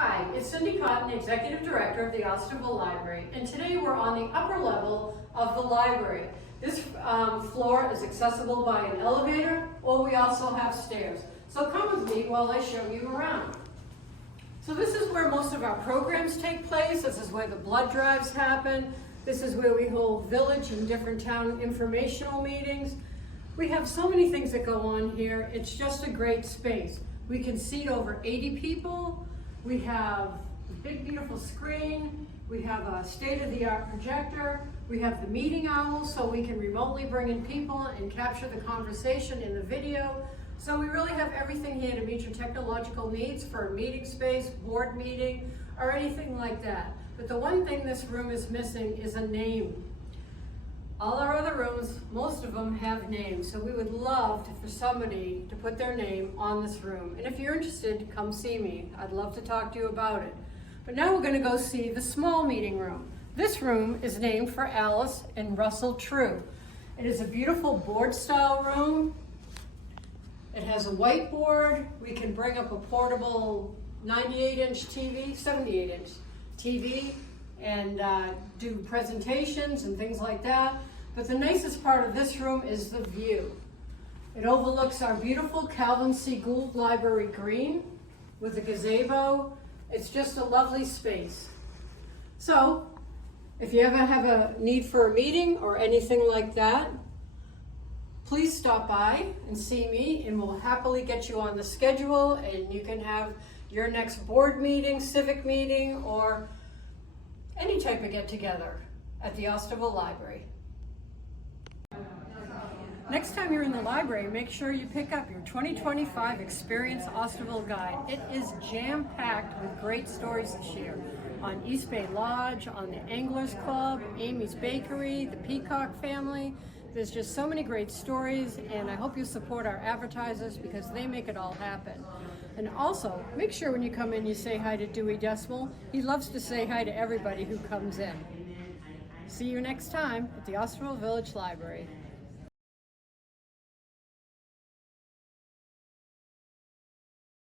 Hi, it's Cindy Cotton, Executive Director of the Osterville Library, and today we're on the upper level of the library. This floor is accessible by an elevator, or we also have stairs. So come with me while I show you around. So this is where most of our programs take place. This is where the blood drives happen. This is where we hold village and different town informational meetings. We have so many things that go on here. It's just a great space. We can seat over 80 people. We have a big, beautiful screen. We have a state-of-the-art projector. We have the meeting owl, so we can remotely bring in people and capture the conversation in the video. So we really have everything here to meet your technological needs for a meeting space, board meeting, or anything like that. But the one thing this room is missing is a name. All our other rooms, most of them have names, so we would love for somebody to put their name on this room. And if you're interested, come see me. I'd love to talk to you about it. But now we're going to go see the small meeting room. This room is named for Alice and Russell True. It is a beautiful board-style room. It has a whiteboard. We can bring up a portable 98-inch TV, 78-inch TV, and do presentations and things like that. But the nicest part of this room is the view. It overlooks our beautiful Calvin C. Gould Library Green with a gazebo. It's just a lovely space. So if you ever have a need for a meeting or anything like that, please stop by and see me, and we'll happily get you on the schedule, and you can have your next board meeting, civic meeting, or any type of get-together at the Osterville Library. Next time you're in the library, make sure you pick up your 2025 Experience Osterville guide. It is jam-packed with great stories to share on East Bay Lodge, on the Anglers Club, Amy's Bakery, the Peacock family. There's just so many great stories, and I hope you support our advertisers because they make it all happen. And also, make sure when you come in you say hi to Dewey Decimal. He loves to say hi to everybody who comes in. See you next time at the Osterville Village Library.